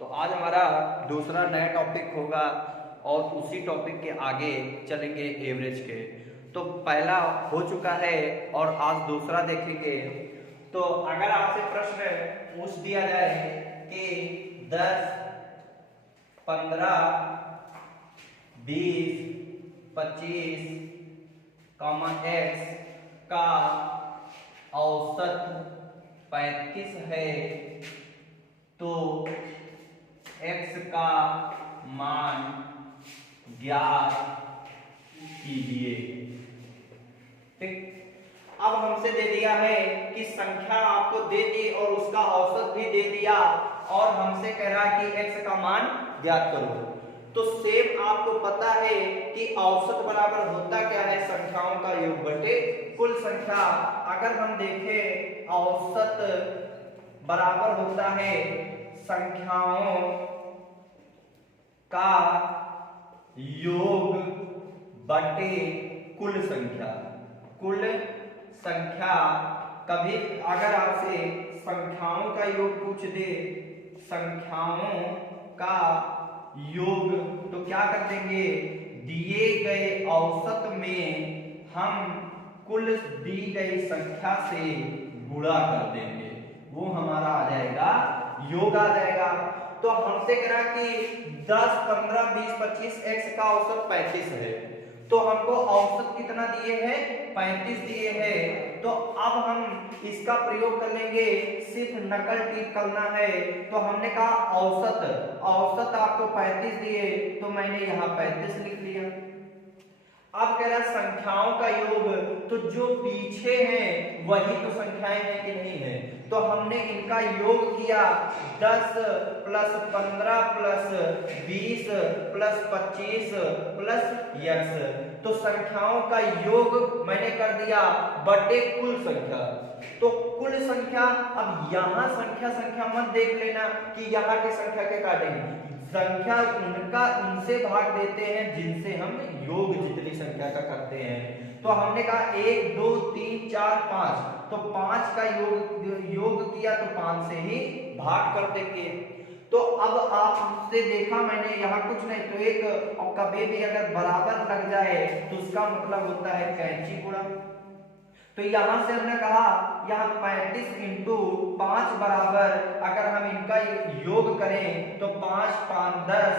तो आज हमारा दूसरा नया टॉपिक होगा और उसी टॉपिक के आगे चलेंगे एवरेज के। तो पहला हो चुका है और आज दूसरा देखेंगे। तो अगर आपसे प्रश्न पूछ दिया जाए कि 10, 15, 20, 25, x का औसत 35 है तो x का मान ज्ञात कीजिए। ठीक, अब हमसे दे दिया है कि संख्या आपको दे दी और उसका औसत भी दे दिया और हमसे कह रहा है कि x का मान ज्ञात करो। तो सेम आपको पता है कि औसत बराबर होता क्या है, संख्याओं का योग बटे कुल संख्या। अगर हम देखें औसत बराबर होता है संख्याओं का योग बटे कुल संख्या। कुल संख्या, कभी अगर आपसे संख्याओं का योग पूछ दे, संख्याओं का योग, तो क्या कर देंगे, दिए गए औसत में हम कुल दी गई संख्या से गुणा कर देंगे, वो हमारा आ जाएगा योग आ जाएगा। तो हमसे करा कि 10, 15, 20, 25 x का औसत 35 है, तो हमको औसत कितना दिए हैं, 35 दिए हैं। तो अब हम इसका प्रयोग कर लेंगे, सिर्फ नकल टिक करना है। तो हमने कहा औसत, औसत आपको 35 दिए तो मैंने यहाँ 35 लिख लिया। अब कह रहा संख्याओं का योग, तो जो पीछे हैं वही तो संख्याएं हैं कि नहीं है, तो हमने इनका योग किया 10 plus 15 plus 20 plus 25 plus x। तो संख्याओं का योग मैंने कर दिया बटे कुल संख्या। तो कुल संख्या, अब यहाँ संख्या संख्या मत देख लेना कि यहाँ की संख्या के काटेंगे, संख्या उनका उनसे भाग देते हैं जिनसे हम योग जितनी संख्या का करते हैं। तो हमने कहा 1, 2, 3, 4, 5, तो 5 का योग किया तो 5 से ही भाग कर देंगे। तो अब आपसे देखा मैंने यहाँ कुछ नहीं, तो एक और कभी भी अगर बराबर लग जाए तो उसका मतलब होता है कैंची गुणा। तो यहां से हमने कहा यहाँ 35 इंटू 5 बराबर, अगर हम इनका योग करें तो 5, 5, 10,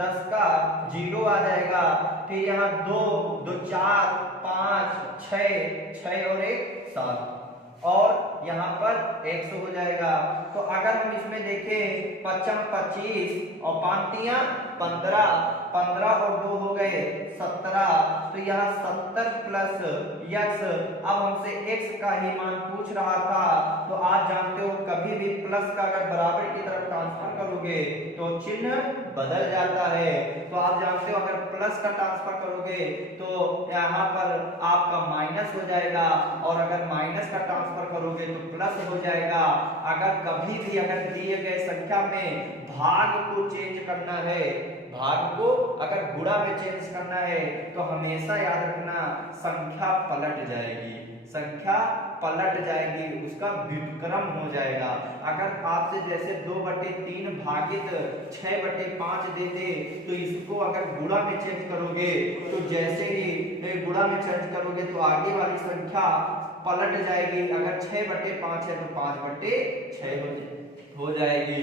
10 का 0 आ जाएगा। फिर यहाँ 2, 2, 4, 5, 6 और 1 7, और यहाँ पर 100 हो जाएगा। तो अगर हम इसमें देखें 5 25 और 5 15, 15 और 2 हो गए 17, तो यहाँ 70 प्लस x। अब हमसे x का ही मान पूछ रहा था, तो आप जानते हो कभी भी प्लस का अगर बराबर की तरफ ट्रांसफर करोगे तो चिन्ह बदल जाता है। तो आप जानते हो अगर प्लस का ट्रांसफर करोगे तो यहाँ पर आपका माइनस हो जाएगा, और अगर माइनस का ट्रांसफर करोगे तो प्लस हो जाएगा। अगर कभी भी अगर दिए गए संख्या में भाग को चेंज करना है, भाग को अगर गुणा में चेंज करना है, तो हमेशा याद रखना संख्या पलट जाएगी, संख्या पलट जाएगी, उसका व्युत्क्रम हो जाएगा। अगर आपसे जैसे 2/3 भागित 6/5 दे दे, तो इसको अगर गुणा में चेंज करोगे तो जैसे ही गुणा में चेंज करोगे तो आगे वाली संख्या पलट जाएगी। अगर 6/5 है तो 5/6 हो जाएगी।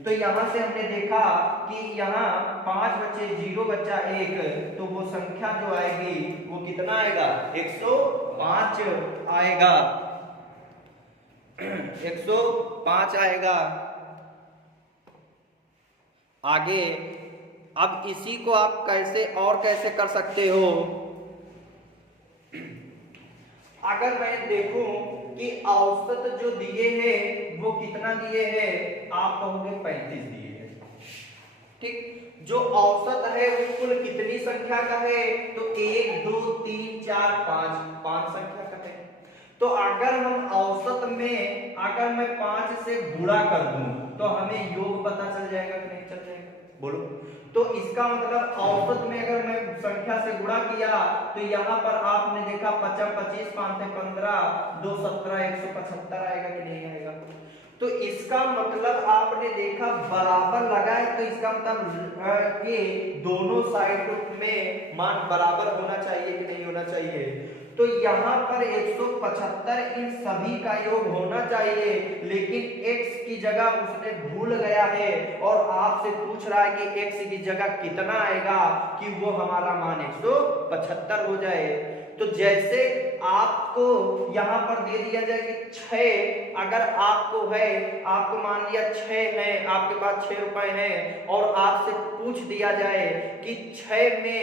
तो यहां से हमने देखा कि यहाँ 5 बचे 0 बचा 1, तो वो संख्या जो आएगी वो कितना आएगा, 105 आएगा, 105 आएगा। आगे अब इसी को आप कैसे और कैसे कर सकते हो, अगर मैं देखूं कि औसत जो दिए हैं वो कितना दिए हैं, आप कहोगे 35 दिए हैं। ठीक, जो औसत है वो कुल कितनी संख्या का है, तो 1, 2, 3, 4, 5 संख्या का है। तो अगर हम औसत में अगर मैं 5 से गुणा कर दूं तो हमें योग पता चल जाएगा कि नहीं चल जाएगा, बोलो। तो इसका मतलब औसत में अगर मैं संख्या से गुणा किया तो यहाँ पर आपने देखा 25, 5 से 15, 2 17, 175 आएगा कि नहीं आएगा। तो इस इसका मतलब आपने देखा बराबर लगा है, तो इसका मतलब कि दोनों साइड में मान बराबर होना चाहिए कि नहीं होना चाहिए। तो यहाँ पर 175 इन सभी का योग होना चाहिए, लेकिन x की जगह उसने भूल गया है और आपसे पूछ रहा है कि x की जगह कितना आएगा कि वो हमारा मान 175 हो जाए। तो जैसे आपको यहाँ पर दे दिया जाए कि 6, अगर आपको है, आपको मान लिया 6 है, आपके पास 6 रुपए हैं और आपसे पूछ दिया जाए कि 6 में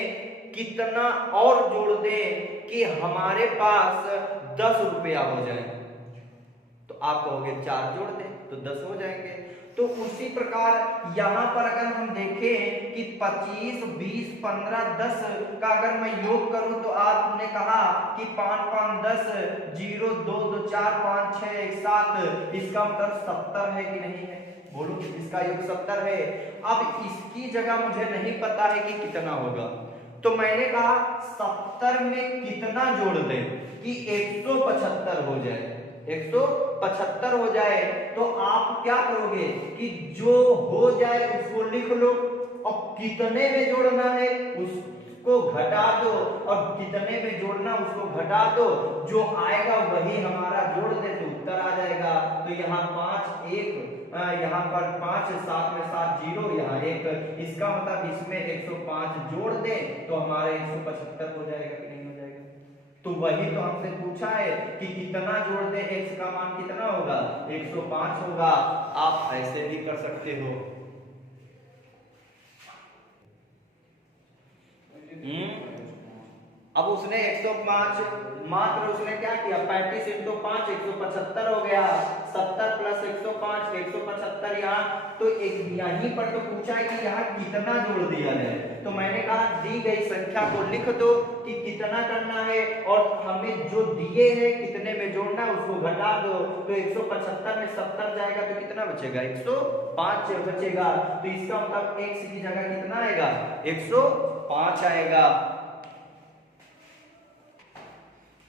कितना और जोड़ दें कि हमारे पास 10 रुपया हो जाए, तो आप कहोगे 4 जोड़ दें तो 10 हो जाएंगे। तो उसी प्रकार यहाँ पर अगर हम देखें कि 25, 20, 15, 10 का अगर मैं योग करूं तो आपने कहा कि 5, 5, 10, 0, 2, 2, 4, 5, 6, 1, 7, इसका मतलब 70 है कि नहीं है? बोलो, इसका योग 70 है। अब इसकी जगह मुझे नहीं पता है कि कितना होगा, तो मैंने कहा 70 में कितना जोड़ दें कि 175 हो जाए, 175 हो जाए। तो आप क्या करोगे कि जो हो जाए उसको लिख लो और कितने में जोड़ना है उसको घटा दो, और कितने में जोड़ना उसको घटा दो, जो आएगा वही हमारा जोड़ दे तो उत्तर आ जाएगा। तो यहाँ 5, 1, यहाँ पर 5, 7 में 7, 0, यहाँ 1, इसका मतलब इसमें 105 जोड़ दें तो हमारे 175 हो जाएगा कि नहीं हो जाएगा? तो वही तो हमसे पूछा है कि कितना जोड़ दे, x का मान कितना होगा? 105 होगा। आप ऐसे भी कर सकते हो। अब उसने 105 मात्र उसने क्या किया, 35 × 5 175 हो गया, 70 + 105 175 यहाँ। तो यहीं पर तो पूछा है कि यहाँ कितना जोड़ दिया जाए, तो मैंने कहा दी गई संख्या को लिख दो कि कितना करना है और हमें जो दिए हैं कितने में जोड़ना है उसको घटा दो। तो 175 में 70 जाएगा तो कितना बचेगा? 105 बचेगा। तो इसका मतलब x की जगह कितना आएगा? 105 आएगा।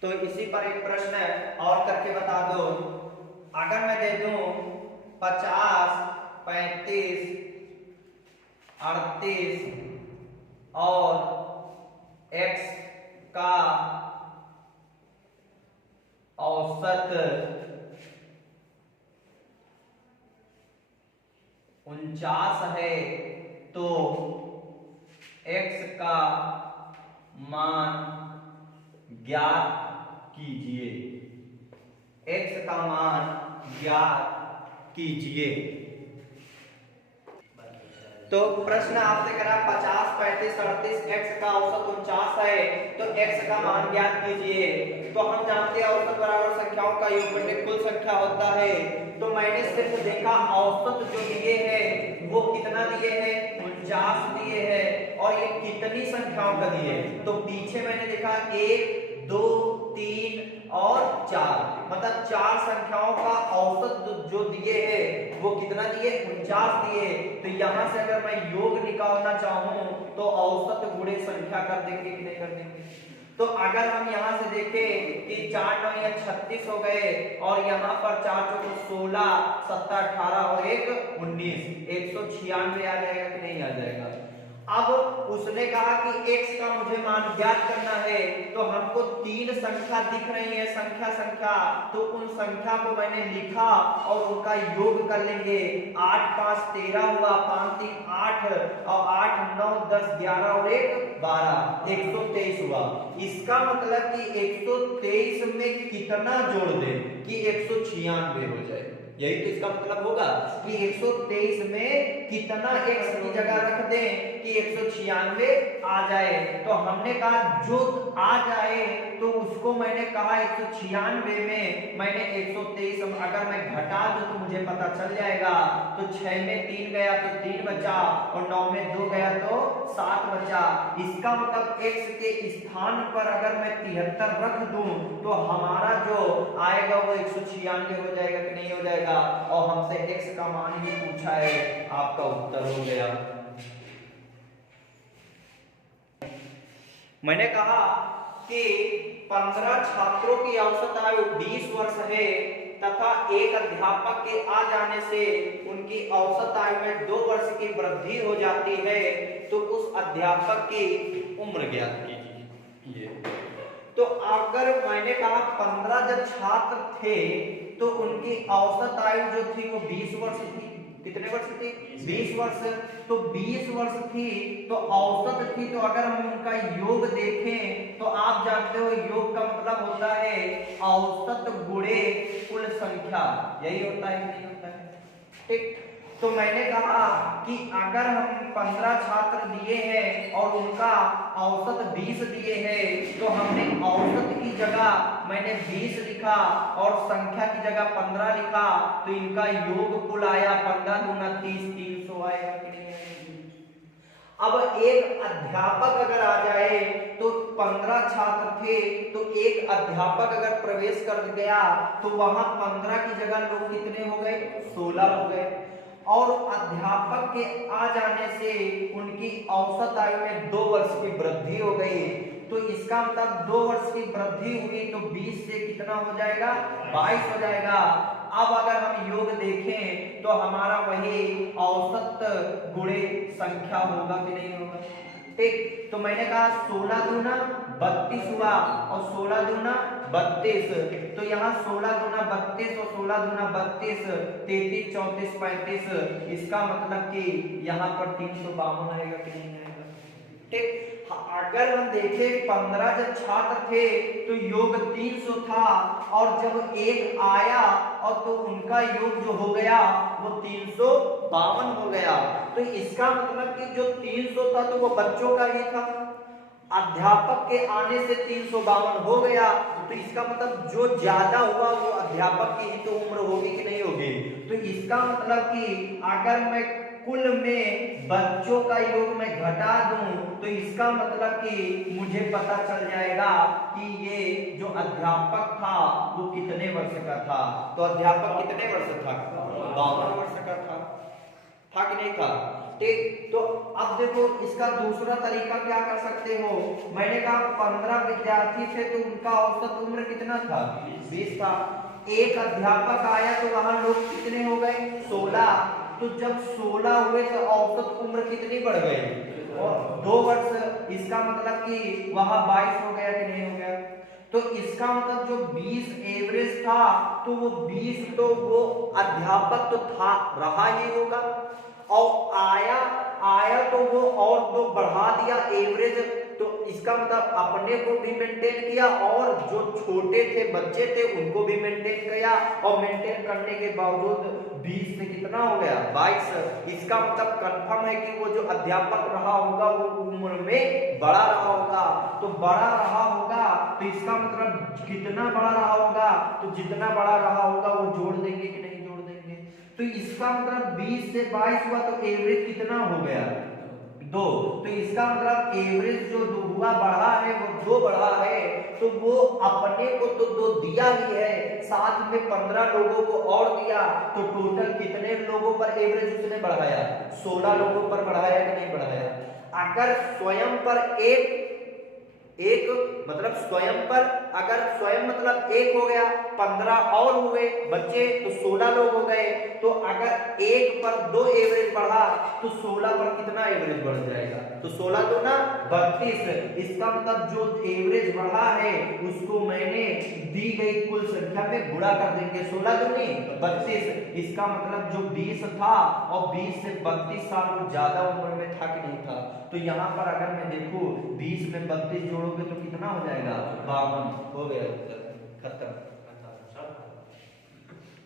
तो इसी पर एक प्रश्न और करके बता दो। अगर मैं दे दूं 50, 35, 38 और x का औसत 49 है, तो x का मान ज्ञात कीजिए। x का मान ज्ञात कीजिए। तो प्रश्न आपसे करा 50, 35, 38, x का औसत 49 है, तो x का मान ज्ञात कीजिए। तो हम जानते हैं औसत बराबर संख्याओं का योग बटे कुल संख्या होता है। तो मैंने सिर्फ देखा औसत जो दिए है वो कितना दिए है? 49 दिए है। और ये कितनी संख्याओं का दिए? तो पीछे मैंने देखा 1, 2, 3 और 4, मतलब 4 संख्याओं का औसत जो दिए हैं वो कितना दिए? 49 दिए। तो यहां से अगर मैं योग निकालना चाहूं तो औसत गुणे संख्या कर देंगे कि नहीं कर देंगे? तो अगर हम यहां से देखें कि 4 9 या 36 हो गए और यहाँ पर 4 चौको 16, 7 18 और 1 19, 196 आ जाएगा कि नहीं आ जाएगा? अब उसने कहा कि x का मुझे मान ज्ञात करना है, तो हमको 3 संख्या दिख रही है, संख्या, तो उन संख्या को मैंने लिखा और उनका योग कर लेंगे। 8 5 13 हुआ, 5 3 8 और 8 9 10 11 और 1 12, 123 हुआ। इसका मतलब कि 123 में कितना जोड़ दें कि 196 हो जाए? यही तो इसका मतलब होगा कि 123 में कितना x की जगह रख दें कि 196 आ जाए। तो हमने कहा जो आ जाए तो उसको मैंने कहा 196 में मैंने 123 अगर मैं घटा दूं तो मुझे पता चल जाएगा। तो 6 में 3 गया तो 3 बचा और 9 में 2 गया तो 7 बचा। इसका मतलब x के स्थान पर अगर मैं 73 रख दूं तो हमारा जो आएगा वो 196 हो जाएगा कि नहीं हो जाएगा? और हमसे x का मान ही पूछा है, आपका उत्तर हो गया। मैंने कहा कि 15 छात्रों की औसत आयु 20 वर्ष है तथा एक अध्यापक के आ जाने से उनकी औसत आयु में 2 वर्ष की वृद्धि हो जाती है, तो उस अध्यापक की उम्र ज्ञात कीजिए। ये तो अगर मैंने कहा 15 जब छात्र थे तो उनकी औसत आयु जो थी वो 20 वर्ष थी। कितने वर्ष थी? 20 वर्ष। तो 20 वर्ष थी तो औसत थी, तो अगर हम उनका योग देखें तो आप जानते हो योग का मतलब होता है औसत गुणे कुल संख्या। यही होता है कि नहीं होता है? ठीक। तो मैंने कहा कि अगर हम 15 छात्र दिए हैं और उनका औसत 20 दिए हैं, तो हमने औसत की जगह मैंने 20 लिखा और संख्या की जगह 15 लिखा, तो इनका योग कुल आया 15 दूना 30, 300 आएगा कि नहीं आएगा? अब एक अध्यापक अगर आ जाए तो 15 छात्र थे तो एक अध्यापक अगर प्रवेश कर गया तो वहां 15 की जगह लोग कितने हो गए? 16 हो गए। और अध्यापक के आ जाने से उनकी औसत आयु में 2 वर्ष की वृद्धि हो गई। तो इसका मतलब 2 वर्ष की वृद्धि हुई तो 20 से कितना हो जाएगा? 22 हो जाएगा। अब अगर हम योग देखें तो हमारा वही औसत गुणे संख्या होगा कि नहीं होगा? ठीक। तो मैंने कहा 16 दूना 32 हुआ और 16 दूना 32। तो यहाँ 16 दूना 32 और 16 दूना 32, 33, 34, 35। इसका मतलब कि यहाँ पर 352 आएगा कि नहीं आएगा? ठीक। अगर हम देखें 15 जब छात्र थे तो योग 300 था और जब एक आया और तो उनका योग जो हो गया वो 352 हो गया। तो इसका मतलब कि जो 300 था तो वो बच्चों का ही था, अध्यापक के आने से 352 हो गया। तो इसका मतलब जो ज्यादा हुआ वो अध्यापक की ही तो उम्र होगी कि नहीं होगी? तो इसका मतलब कि अगर मैं कुल में बच्चों का योग में घटा दूं तो इसका मतलब कि मुझे पता चल जाएगा कि ये जो अध्यापक था वो कितने वर्ष का था। तो अध्यापक कितने वर्ष था? 52 वर्ष का था कि नहीं था? ठीक। तो अब देखो इसका दूसरा तरीका क्या कर सकते हो। मैंने कहा 15 विद्यार्थी थे तो उनका औसत उम्र कितना था? 20 था। एक अध्यापक आया तो वहां लोग कितने हो गए? 16। तो जब 16 हुए तो औसत उम्र कितनी बढ़ गई? और 2 वर्ष। इसका मतलब कि वहां 22 हो गया कि नहीं हो गया? तो इसका मतलब जो 20 एवरेज था तो वो 20 तो वो अध्यापक तो था रहा ही होगा, और आया तो वो और तो बढ़ा दिया एवरेज। तो इसका मतलब अपने को भी मेंटेन किया और जो छोटे थे बच्चे थे उनको भी मेंटेन किया, और मेंटेन करने के बावजूद 20 से कितना हो गया? 22। इसका मतलब कंफर्म है कि वो जो अध्यापक रहा होगा वो उम्र में बड़ा रहा होगा। तो बड़ा रहा होगा तो इसका मतलब कितना बड़ा रहा होगा? तो जितना बड़ा रहा होगा वो जोड़ देंगे कि नहीं जोड़ देंगे? तो इसका मतलब 20 से 22 हुआ तो एवरेज कितना हो गया? 2। तो इसका मतलब एवरेज जो हुआ बढ़ा है वो 2 बढ़ा है, तो वो अपने को तो 2 दिया ही है, साथ में 15 लोगों को और दिया, तो टोटल कितने लोगों पर एवरेज उसने बढ़ाया? 16 लोगों पर बढ़ाया कि नहीं बढ़ाया? अगर स्वयं पर एक मतलब स्वयं पर, अगर स्वयं मतलब 1 हो गया, 15 और हुए बच्चे तो 16 लोग हो गए। तो अगर 1 पर 2 एवरेज बढ़ा तो 16 पर कितना एवरेज बढ़ जाएगा? तो 16 तो ना 32। इसका मतलब जो एवरेज बढ़ा है उसको मैंने दी गई कुल संख्या में गुणा कर देंगे। 16 दूनी 32। इसका मतलब जो 20 था और 20 से 32 साल वो ज्यादा उम्र में था कि नहीं था? तो यहाँ पर अगर मैं देखूं 20 में 32 जोड़ोगे तो कितना हो जाएगा? 52। हो गया उत्तर, खत्म।